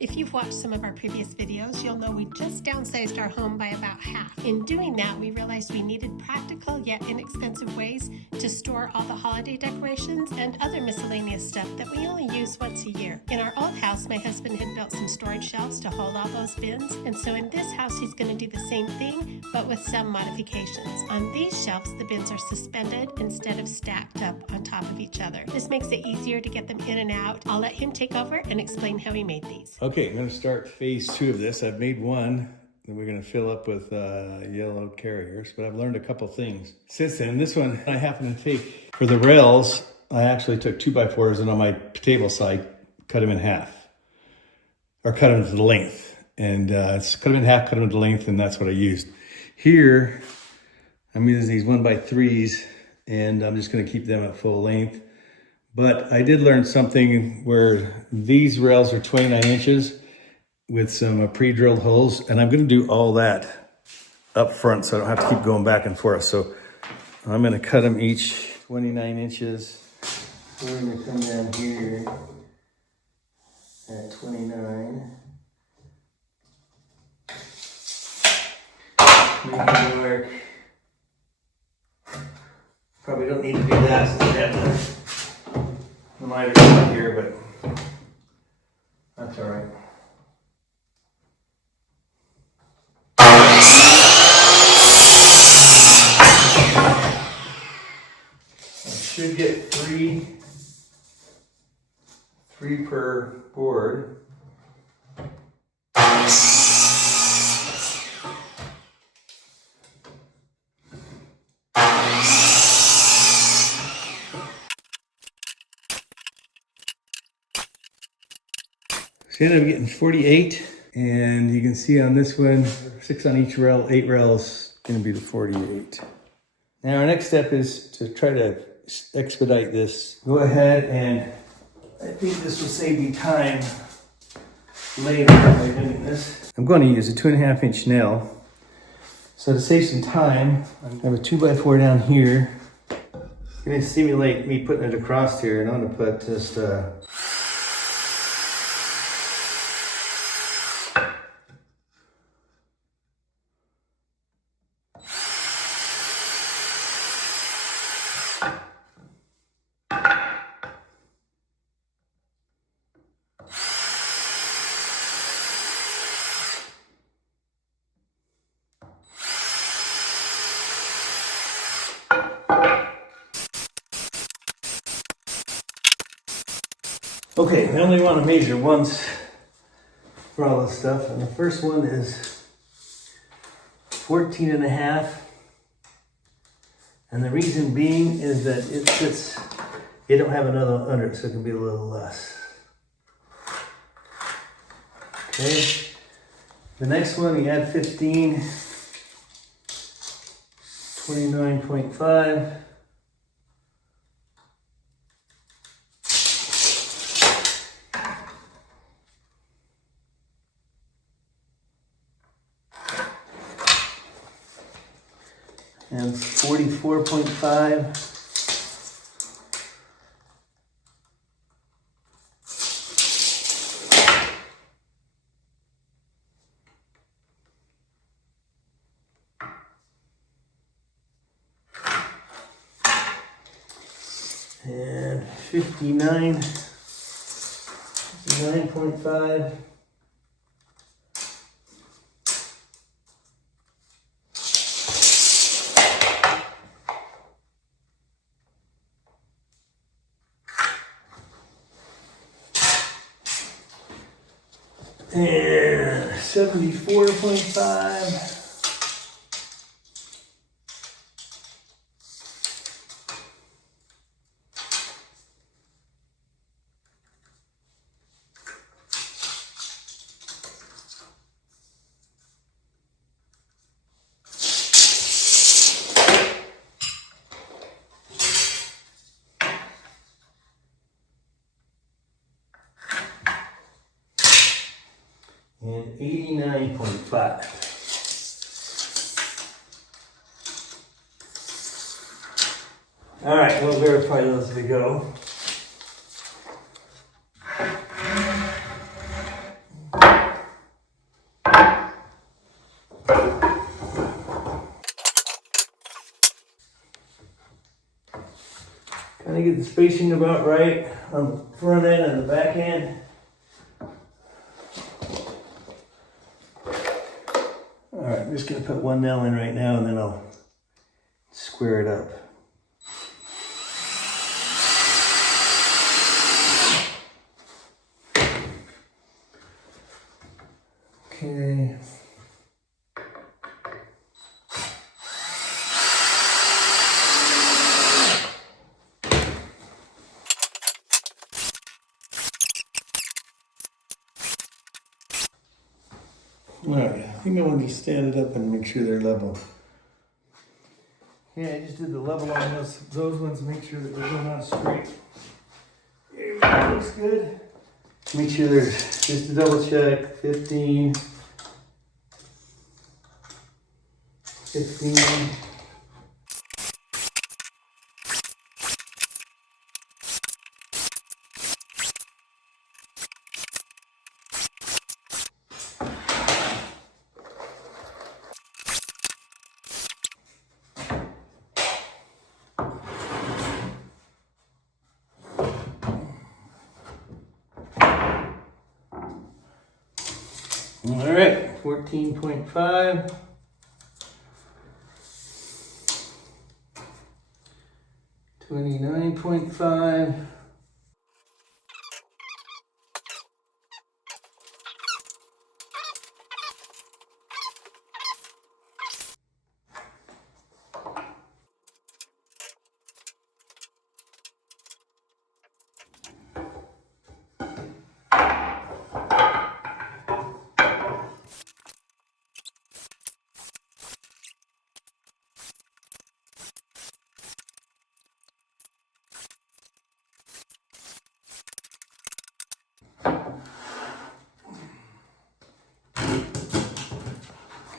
If you've watched some of our previous videos, you'll know we just downsized our home by about half. In doing that, we realized we needed practical yet inexpensive ways to store all the holiday decorations and other miscellaneous stuff that we only use once a year. In our old house, my husband had built some storage shelves to hold all those bins, and so in this house, he's going to do the same thing, but with some modifications. On these shelves, the bins are suspended instead of stacked up on top of each other. This makes it easier to get them in and out. I'll let him take over and explain how he made these. Okay, I'm going to start phase 2 of this. I've made one that we're going to fill up with yellow carriers, but I've learned a couple things since then. This one I happen to take for the rails. I actually took 2x4s and on my table side, cut them in half, or cut them to the length. And cut them in half, cut them to length, and that's what I used. Here, I'm using these 1x3s, and I'm just going to keep them at full length. But I did learn something where these rails are 29 inches with some pre-drilled holes, and I'm going to do all that up front so I don't have to keep going back and forth. So I'm going to cut them each 29 inches. We're going to come down here at 29. Make it work. Probably don't need to do that since we have the miter cut here, but that's all right. I should get three per board. So I ended up getting 48, and you can see on this one, 6 on each rail, 8 rails, gonna be the 48. Now our next step is to try to expedite this. Go ahead, and I think this will save you time later by doing this. I'm going to use a 2.5 inch nail. So to save some time, I have a 2x4 down here. Gonna simulate me putting it across here, and I'm gonna put just okay, I only want to measure once for all this stuff, and the first one is 14.5, and the reason being is that it sits, you don't have another under it, so it can be a little less. Okay, the next one you add 15, 29.5. And 44.5. And 59.5. And 74.5. And 89.5. All right, we'll verify those as we go. Kind of get the spacing about right on the front end and the back end. All right, I'm just gonna put one nail in right now and then I'll square it up. Okay. All right, I think I want to stand it up and make sure they're level. Yeah, I just did the level on those ones, make sure that they're going on straight. There we go, looks good. Make sure there's, just to double check, 15. All right, 14.5. 29.5.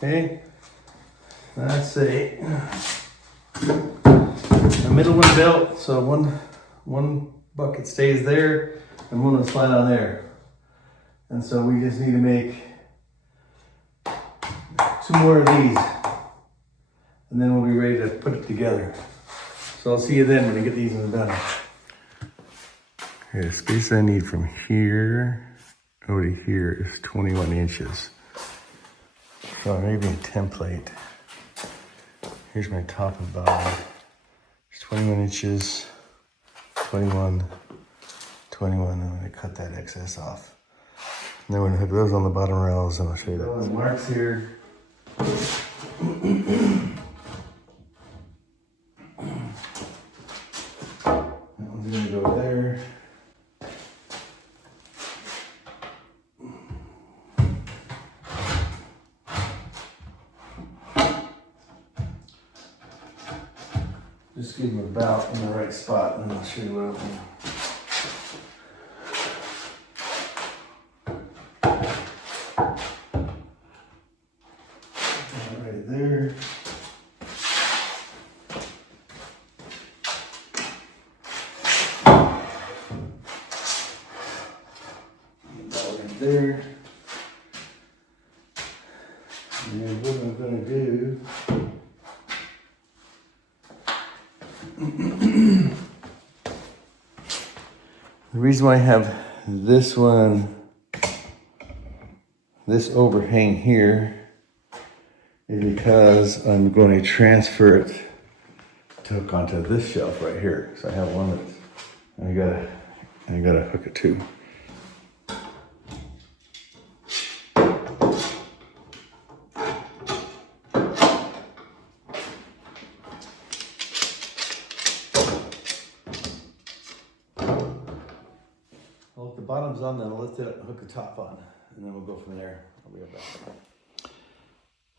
Okay, that's a middle one built, so one bucket stays there and one will slide on there. And so we just need to make 2 more of these and then we'll be ready to put it together. So I'll see you then when I get these ones done. Okay, the space I need from here over to here is 21 inches. So maybe a template. Here's my top and bottom. It's 21 inches, 21, 21. I'm gonna cut that excess off. And then we're gonna hook those on the bottom rails and I'll show you that. The marks here. That one's gonna go there. Just give them about in the right spot and then I'll show you what I'll do. Right there. Right there. And what I'm gonna do the reason why I have this one, this overhang here, is because I'm going to transfer it to hook onto this shelf right here. So I have one that's, I gotta hook it to. Well, if the bottom's on, then I'll lift it up and hook the top on, and then we'll go from there. I'll be right back.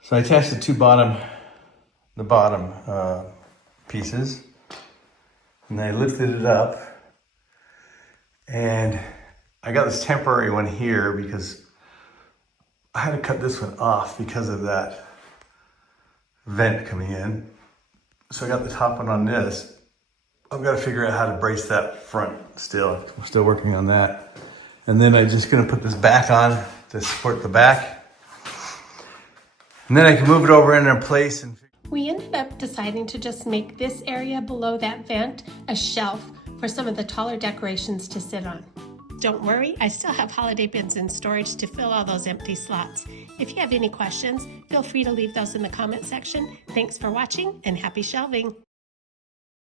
So I attached the bottom pieces, and I lifted it up, and I got this temporary one here because I had to cut this one off because of that vent coming in. So I got the top one on this. I've got to figure out how to brace that front still. I'm still working on that. And then I'm just gonna put this back on to support the back. And then I can move it over in place. And We ended up deciding to just make this area below that vent a shelf for some of the taller decorations to sit on. Don't worry, I still have holiday bins in storage to fill all those empty slots. If you have any questions, feel free to leave those in the comment section. Thanks for watching and happy shelving.